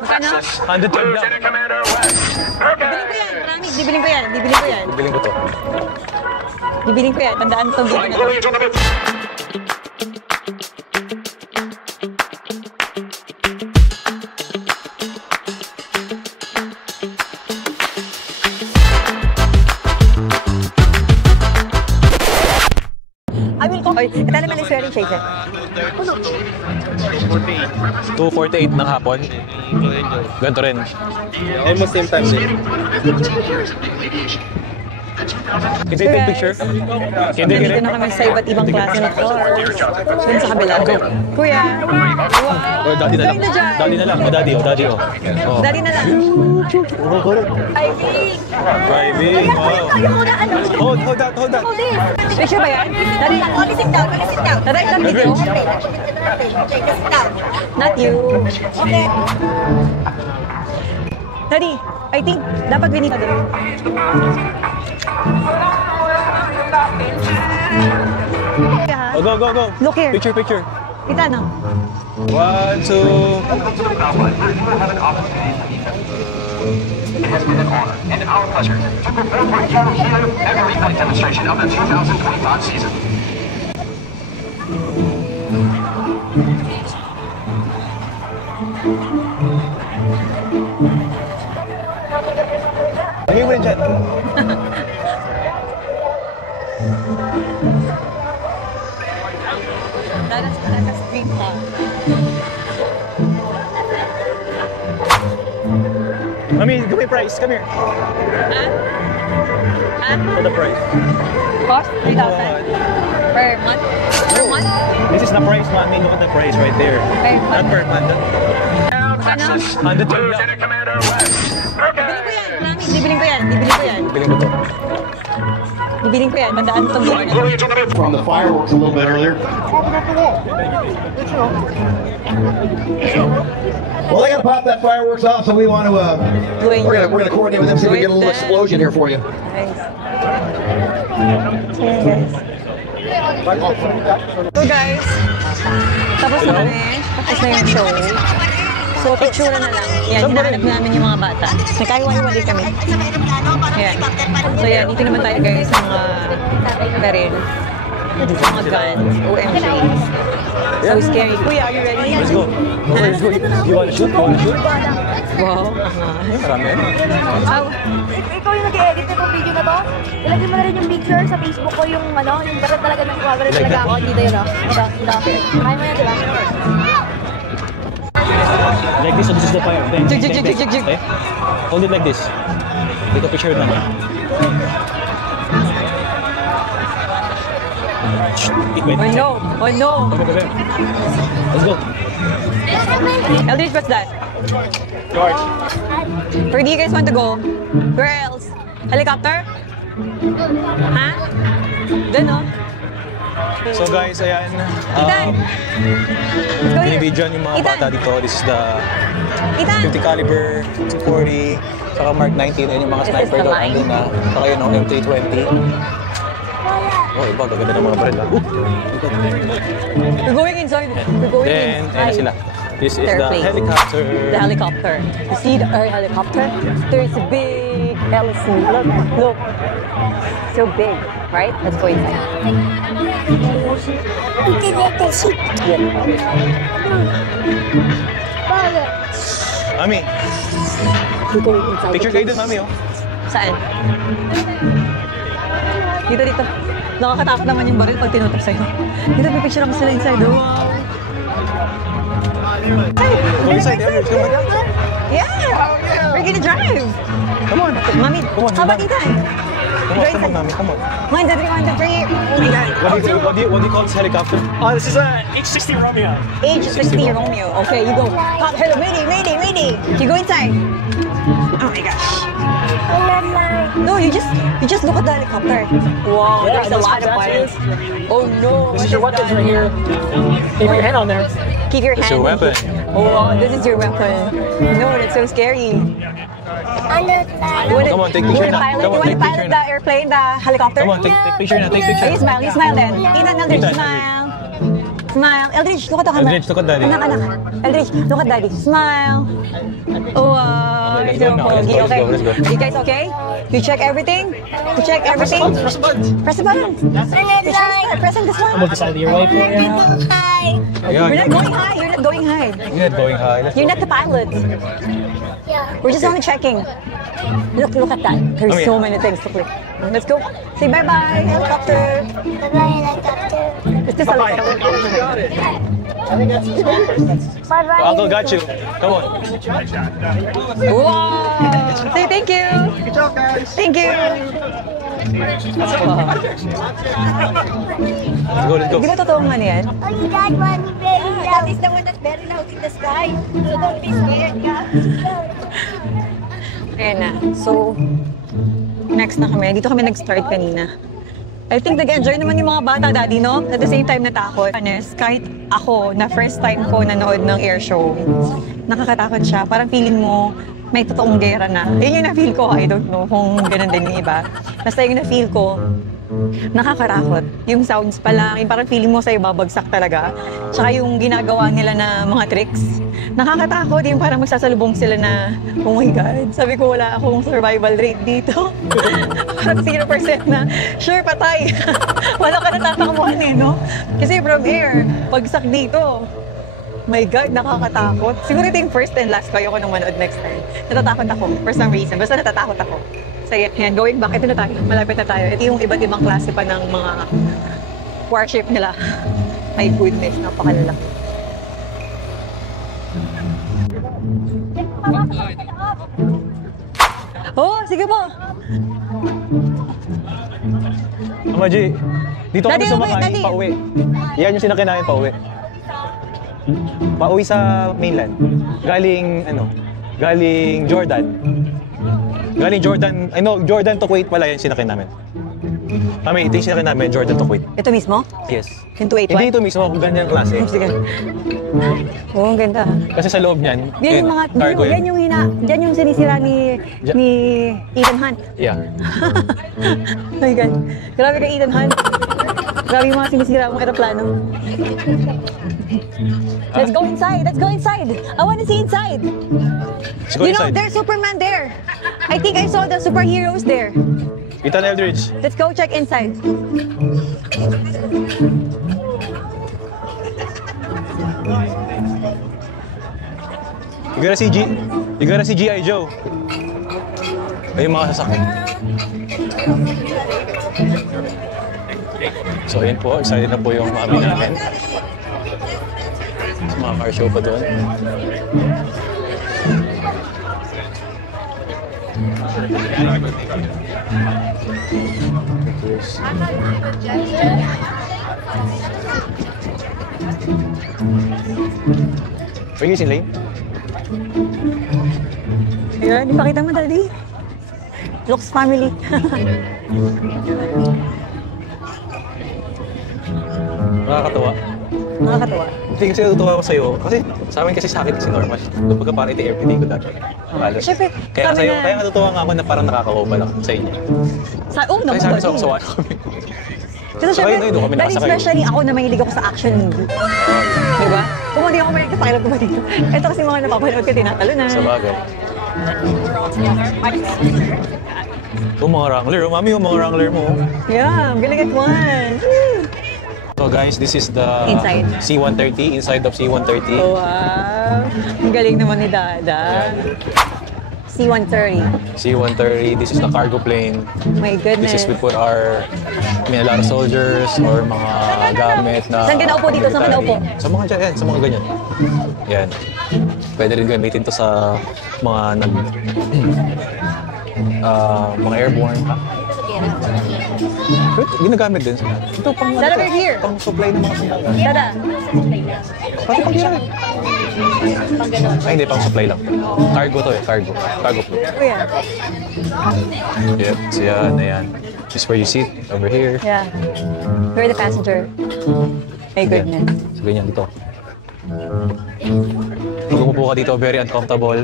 Kano? 112 lang. Bibiling ko yan, Bibiling ko yan. Bibiling ko to. Bibiling ko yan, tandaan itong video na to. I will call. Ito naman is wearing shades eh. 2:48 ng hapon. Ganito rin. Almost same time din. Can they take picture? Can they get Dito it? na kami sa iba't ibang klase ng cars. Dun sa kabila. Kuya! Wow! Oh, daddy na lang. Daddy na lang. Oh, daddy. Oh, daddy. Oh. Oh. Daddy na lang. Driving. Wow. Hold that. Picture ba yan? Daddy, sit down. Daddy, ilang video? Not you. Okay. Daddy, I think dapat binita din. Oh, go. Look here. Picture. Kita no? 1, 2. It has been an honor and our pleasure to perform for you here every night demonstration of the 2025 season. Lagi mo rin dyan. That's a street car. Mami, give me price. Come here. For the price. Cost? 3,000? Per month? Per month? This is the price, Mami. Look at the price right there. Not per month. Ano? 112 lang. Bibiling ko yan. Bibiling ko to. Bibiling ko yan. Tandaan itong video na to. From the fireworks a little bit earlier. Well, they gotta pop that fireworks off, so we want to. We're gonna coordinate with them, see if we can get a little explosion here for you. Nice. So guys, tapos na kami. Tapos na yung show. So picture na lang. Yan, hinahanap namin yung mga bata. Nagkahiwa-hiwalay kami. Yan. So yan, dito naman tayo guys sa mga baril. Sa mga guns, OMGs. So scary. Kuya, are you ready? Let's go. Let's go. You wanna shoot? Wow. Marami. Ikaw yung nag-edit nitong video na to? Ilagay mo na rin yung picture sa Facebook ko yung yung baril talaga ng baril talaga ako. Dito yun Ito. Kaya mo yan, diba? Like this, so this is the fire. Bang. Jig. Okay? Hold it like this. Take a picture naman. Wait. Oh no. Let's go. Eldridge, what's that? George. Where do you guys want to go? Where else? Helicopter? Huh? Dun, no? So guys, ayan. Ethan! Let's go here. Binibidyoan yung mga Ethan! bata dito. This is the Ethan! 50 caliber, 240, saka Mark 19. Ayun yung mga This is sniper the doon. line. Andun na. Saka yun, M320. Oh, iba. Gaganda ng mga baril. We're going inside. We're going Then, inside. ayan sila. This is the Airplane. helicopter. The helicopter. You see our helicopter? There's a big LC. Look. So big, right? Let's go inside. Mami, We're going inside. picture kayo dun, Mami, oh. Saan? Dito. Nakakatakot naman yung baril pag tinutok sa'yo. Dito, may picture ako sila inside. Oh. Go inside, Eldridge, come on. Yeah! We're gonna drive! Come on. Mami, Come on, how about Ethan? Come on, Mami, come on. 1, 2, 3, 1, 2, 3. Oh my God. What do you call this helicopter? This is a H60 Romeo. H60 Romeo. Okay, you go. Pop, hello, Mayday. You go inside. Oh my gosh. No, you just look at the helicopter. Wow, Yeah, there's a lot of fires. Oh no. This is your weapons right here. Keep your hand on there. Keep your hand. It's your weapon. Oh, this is your weapon. No, that's so scary. Come on, take picture na. You Come on, want to take pilot picture the na. airplane, the helicopter? Come on, take picture na. Take picture. You smile then. Ethan, Eldridge, Ethan, smile. Smile. Eldridge, look at the camera. Eldridge, look at daddy. Anak. Eldridge, look at daddy. Smile. Pogi, Let's okay. go, let's go. You guys okay? You check everything? You check everything? Press the button. Press the button. Press on this I'm one. gonna decide your way for you. You're not going high. You're not going high. You're not going high. Let's You're go. not the pilot. We're just only checking. Look at that. There's Come so here. many things to click. Let's go. Say bye-bye, helicopter. Is this a helicopter? Uncle got you. Come on. Wow! Say thank you. Good job, guys. Thank you. Let's go, let's go. Di ba totoong ano yan? Oh, you got one very loud. That is the one that's very loud in the sky. So don't be scared, Ayan na. So, next na kami. Dito kami nag-start kanina. I think nag-enjoy naman yung mga bata, Daddy, no? At the same time, natakot. Honest, kahit ako, na first time ko nanood ng air show, nakakatakot siya. Parang feeling mo, may totoong gera na. Yun yung na-feel ko. I don't know kung ganun din yung iba. Basta yung na-feel ko, nakakarakot. Yung sounds pa lang, yung parang feeling mo sa'yo babagsak talaga. Tsaka yung ginagawa nila na mga tricks, nakakatakot. Yung parang magsasalubong sila na, oh my God, sabi ko wala akong survival rate dito. Parang 0% na, sure, patay. Wala ka natatakbuhan eh, no? Kasi from air, pagsak dito, my God, nakakatakot. Siguro ito yung first and last ko ayoko nung manood next time. Natatakot ako, for some reason. Basta natatakot ako. So yan, going back, ito na tayo. Malapit na tayo. Ito yung iba't ibang klase pa ng mga warship nila. My goodness, napakalaki. Oh, sige po. Mama G, dito kami Daddy, sumakain Daddy. pauwi. Yan yung sinakyan namin pauwi. Pauwi sa mainland. Galing Jordan. Galing Jordan, Jordan to Kuwait pala yung sinakyan namin. Kami, ito yung sinakyan namin, Jordan to Kuwait. Ito mismo? Yes. Yung 281? Hindi ito mismo, kung ganyan ang klase. Sige. Oo, ang ganda. Kasi sa loob niyan, Yan yung mga, cargo yan yung yan yung sinisira ni Ethan Hunt. Yeah. Oh my God. Grabe ka, Ethan Hunt. Grabe yung mga sinisira mong aeroplano. Let's go inside. Let's go inside. I want to see inside. Let's go You know, inside. there's Superman there. I think I saw the superheroes there. Ethan Eldridge. Let's go check inside. You gotta see G.I. Joe. Ay, yung mga sasakyan. So, yun po. Excited na po yung mami namin. Sa mga car show pa doon. Are you using lane? Ayan, ipakita mo, Daddy. Looks family. Nakakatawa. Nakakatawa. Hindi kasi natutuwa ako sa'yo. Kasi sa amin kasi sa akin kasi normal. Kumbaga parang ito everyday ko dati. Halos. Siyempre, Kaya kami sa'yo, na- kaya natutuwa nga ako na parang nakakakuha lang sa inyo. Naman, Kasi sa amin Daddy. sawa kami. Kasi So, ayun, doon kami Daddy, nakasakay. especially ako na mahilig ako sa action movie. Diba? Kung hindi ako mahilig, pakialam ko ba dito? Ito kasi mga napapanood ko, tinatalo na. Sa bagay. Yung mga Wrangler. Mami, yung mga Wrangler mo. Yeah, I'm gonna get one. Woo! So guys, this is the Inside. C-130, inside of C-130. Wow! Ang galing naman ni Dada. C-130. C-130, this is the cargo plane. My This goodness. is we put our, a lot of soldiers or mga gamit na... Saan ka naupo dito? Saan ka naupo? Sa mga dyan, yan, sa mga ganyan. Yan. Pwede rin gamitin to sa mga mga airborne. Ginagamit din. Ito pang Dada, we're here. pang supply ng mga sandata. Dada. Pati pang gamit. Ay, hindi, pang supply lang. Cargo to eh, cargo. Cargo plane. Kuya. Yep, so yan, ayan. This is where you sit, over here. Yeah. You're the passenger. My goodness. So, ganyan dito. Pag umupo ka dito, very uncomfortable.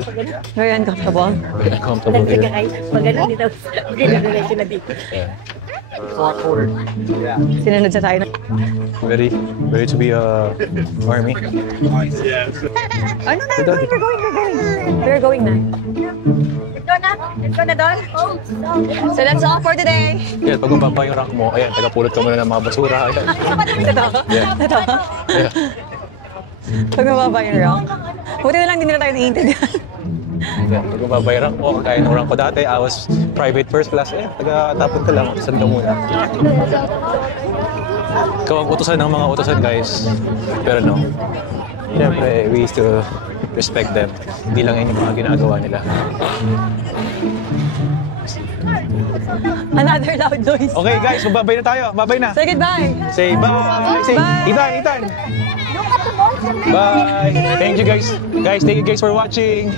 Very uncomfortable. Very uncomfortable here. Pag gano'n dito, ginagawa na dito. Ayan. Sinunod sa tayo. Ready to be a army. Ano na? We're going na. Let's go na doon. So that's all for today. Yan, pag mababa yung rank mo, ayan, tagapulot ka muna ng mga basura. Ayan. Yeah. Ito. Yeah. Pag mababa yung rank. Buti na lang din nila tayo naiintindihan. Yeah, pag mababa yung rank mo, kagaya ng rank ko dati, I was private first class. Eh, taga-tapon ka lang, saan ka muna. Ikaw ang utusan ng mga utusan, guys. Pero no, siyempre, we still respect them. Hindi lang yun yung mga ginagawa nila. Another loud noise. Okay, guys, magbabay na tayo. Babay na. Say goodbye. Say bye. Say, Bye. Ethan. Bye. Thank you, guys. Guys, thank you guys for watching.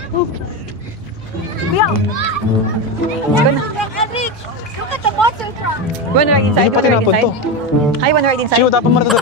Enric, look at the monster truck. You wanna ride inside? Hindi pa tinapon to. Hi, wanna ride inside? Sino tapon mo na to?